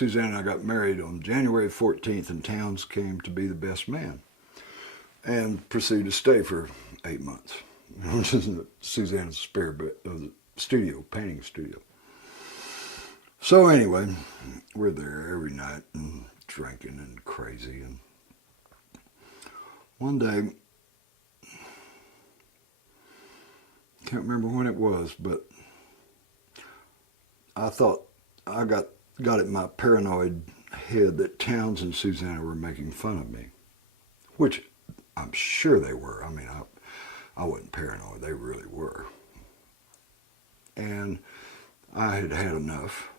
Suzanne and I got married on January 14th, and Towns came to be the best man and proceeded to stay for 8 months. Which is Suzanne's spare studio, painting studio. So anyway, we're there every night and drinking and crazy. And one day, can't remember when it was, but I thought I got it in my paranoid head that Towns and Susanna were making fun of me, which I'm sure they were. I mean, I wasn't paranoid. They really were. And I had had enough.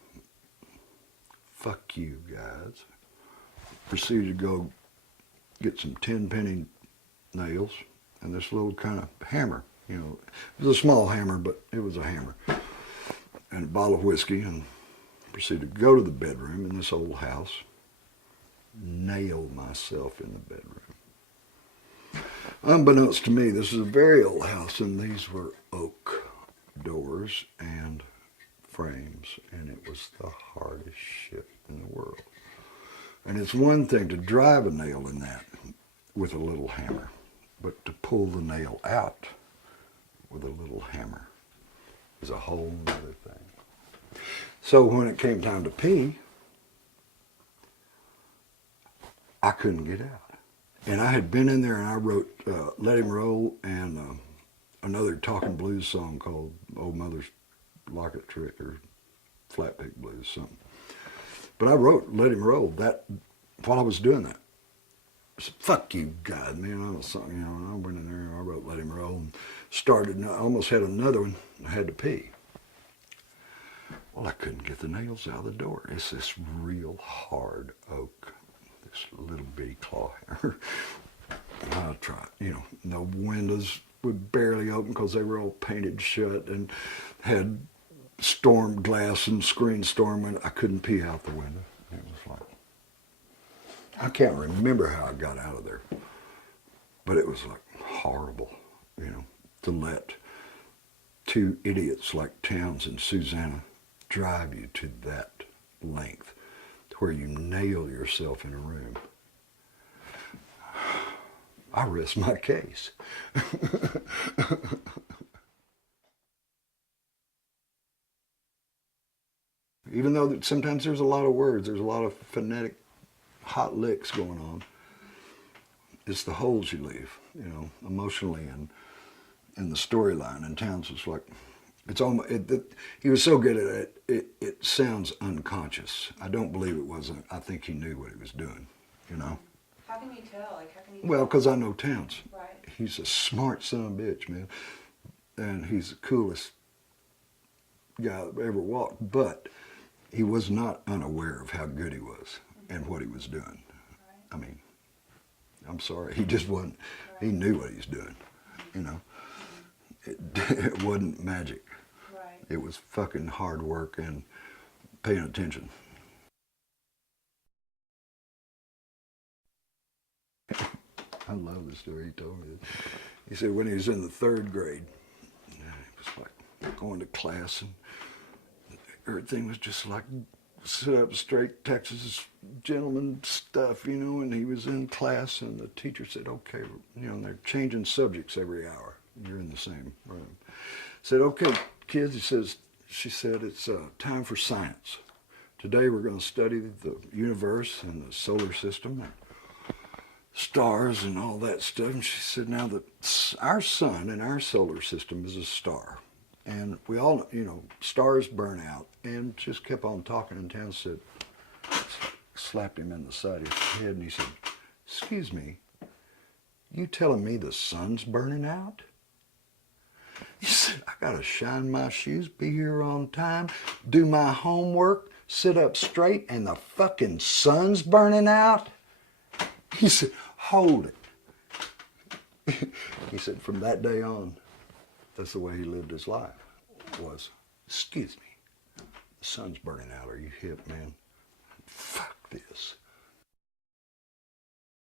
Fuck you guys. Proceeded to go get some 10-penny nails and this little kind of hammer. You know, it was a small hammer, but it was a hammer. And a bottle of whiskey, and proceeded to go to the bedroom in this old house, nail myself in the bedroom. Unbeknownst to me, this is a very old house, and these were oak doors and frames, and it was the hardest shit in the world. And it's one thing to drive a nail in that with a little hammer, but to pull the nail out with a little hammer is a whole other thing. So when it came time to pee, I couldn't get out. And I had been in there and I wrote Let Him Roll and another talking blues song called Old Mother's Locket Trick or Flat Pick Blues, something. But I wrote Let Him Roll that while I was doing that. I said, fuck you, God, man. I went in there and I wrote Let Him Roll and started, I almost had another one. I had to pee. Well, I couldn't get the nails out of the door. It's this real hard oak, this little bitty claw hammer. I tried, the windows would barely open because they were all painted shut and had storm glass and screen storm window. I couldn't pee out the window. It was like, I can't remember how I got out of there, but it was like horrible, to let two idiots like Towns and Susanna drive you to that length to where you nail yourself in a room. I rest my case. Even though sometimes there's a lot of words, there's a lot of phonetic hot licks going on, it's the holes you leave, emotionally and the storyline. And Towns was like, it's almost, he was so good at it, it sounds unconscious. I don't believe it wasn't. I think he knew what he was doing, How can you tell? How can you Well, because I know Towns. Right. He's a smart son of a bitch, man. And he's the coolest guy that ever walked. But he was not unaware of how good he was and what he was doing. Right. I mean, I'm sorry. He just wasn't, he knew what he was doing, It wasn't magic. Right. It was fucking hard work and paying attention. I love the story he told me. He said when he was in the 3rd grade, it was like going to class and everything was just like sit up straight Texas gentleman stuff, and he was in class and the teacher said, okay, they're changing subjects every hour. You're in the same room. Said, okay, kids, she said, it's time for science. Today we're going to study the universe and the solar system and stars and all that stuff. And she said, now that our sun in our solar system is a star. And we all, stars burn out. And just kept on talking, and Towns said, slapped him in the side of his head, and he said, excuse me, you telling me the sun's burning out? He said, I gotta shine my shoes, be here on time, do my homework, sit up straight, and the fucking sun's burning out? He said, hold it. He said, from that day on, that's the way he lived his life, was, excuse me, the sun's burning out, are you hip, man? Fuck this.